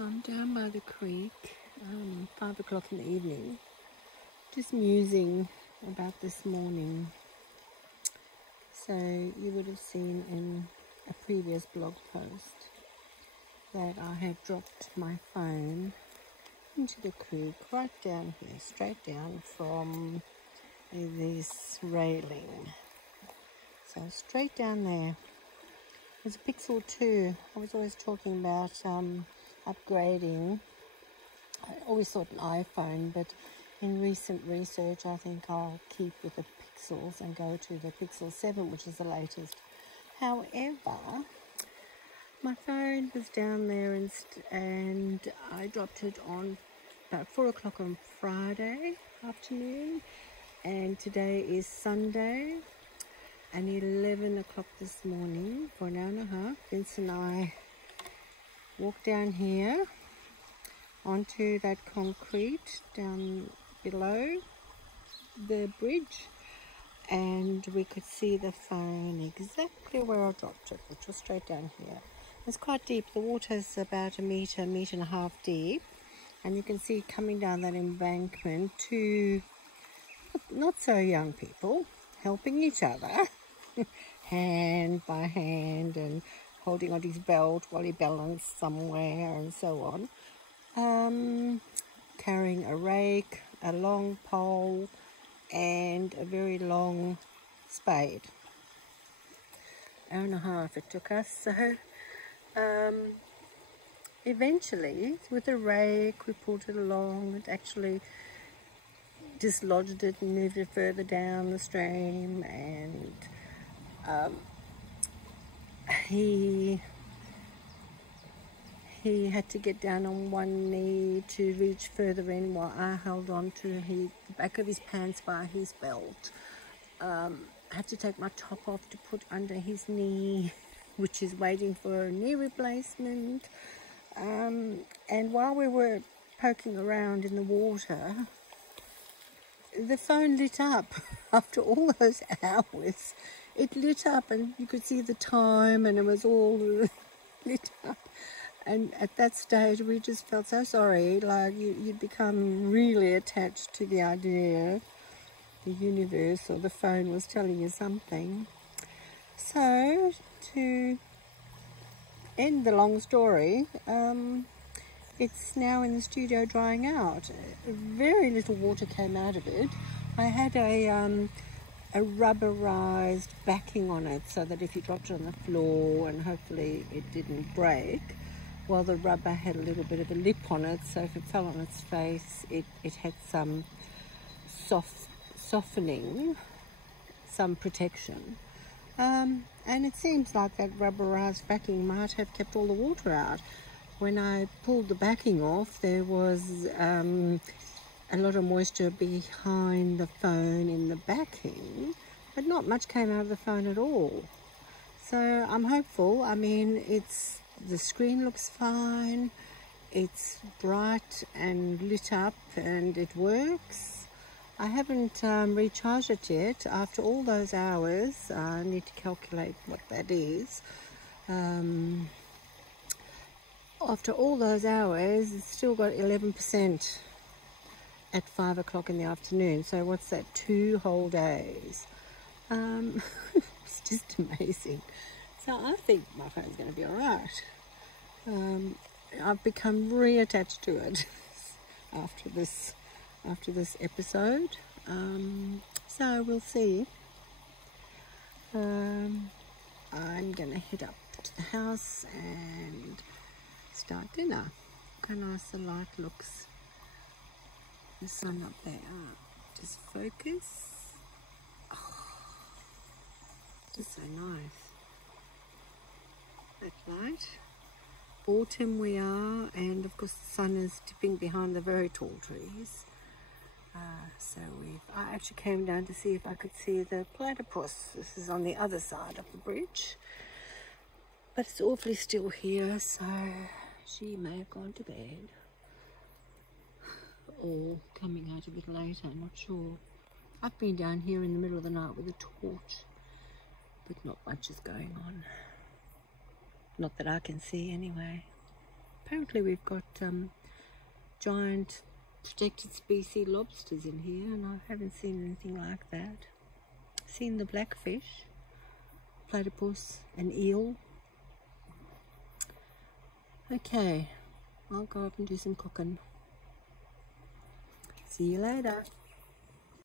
I'm down by the creek, 5 o'clock in the evening, just musing about this morning. So you would have seen in a previous blog post that I had dropped my phone into the creek right down here, straight down from this railing. So straight down there. There's a Pixel 2. I was always talking about upgrading. I always thought an iPhone, but in recent research I think I'll keep with the Pixels and go to the Pixel 7, which is the latest. However, my phone was down there and I dropped it on about 4 o'clock on Friday afternoon, and today is Sunday and 11 o'clock this morning. For an hour and a half, Vince and I walked down here onto that concrete down below the bridge, and we could see the phone exactly where I dropped it, which was straight down here. It's quite deep. The water's about a metre and a half deep, and you can see coming down that embankment two not so young people helping each other hand by hand and holding on his belt while he balanced somewhere and so on, carrying a rake, a long pole and a very long spade. Hour and a half it took us. So eventually with a rake we pulled it along and actually dislodged it and moved it further down the stream, and he had to get down on one knee to reach further in while I held on to the back of his pants by his belt. I had to take my top off to put under his knee, which is waiting for a knee replacement. And while we were poking around in the water, the phone lit up. After all those hours, it lit up and you could see the time and it was all lit up. And at that stage we just felt so sorry, like you'd become really attached to the idea the universe or the phone was telling you something. So to end the long story, it's now in the studio drying out. Very little water came out of it. I had a rubberized backing on it so that if you dropped it on the floor and hopefully it didn't break, well, the rubber had a little bit of a lip on it, so if it fell on its face, it had some softening, some protection. And it seems like that rubberized backing might have kept all the water out. When I pulled the backing off, there was a lot of moisture behind the phone in the backing, but not much came out of the phone at all. So I'm hopeful. I mean, the screen looks fine, it's bright and lit up and it works. I haven't recharged it yet. After all those hours, I need to calculate what that is. After all those hours, it's still got 11% at 5 o'clock in the afternoon. So what's that, 2 whole days? It's just amazing. So I think my phone's going to be all right. I've become reattached to it after this episode. So we'll see. I'm going to head up to the house and start dinner. Look how nice the light looks. The sun up there. Just focus. Oh, just so nice. That light. Autumn we are, and of course the sun is dipping behind the very tall trees. So I actually came down to see if I could see the platypus. This is on the other side of the bridge, but it's awfully still here, so she may have gone to bed or coming out a bit later, I'm not sure. I've been down here in the middle of the night with a torch, but not much is going on. Not that I can see anyway. Apparently we've got giant protected species lobsters in here, and I haven't seen anything like that. Seen the blackfish, platypus, and eel. Okay, I'll go up and do some cooking. See you later.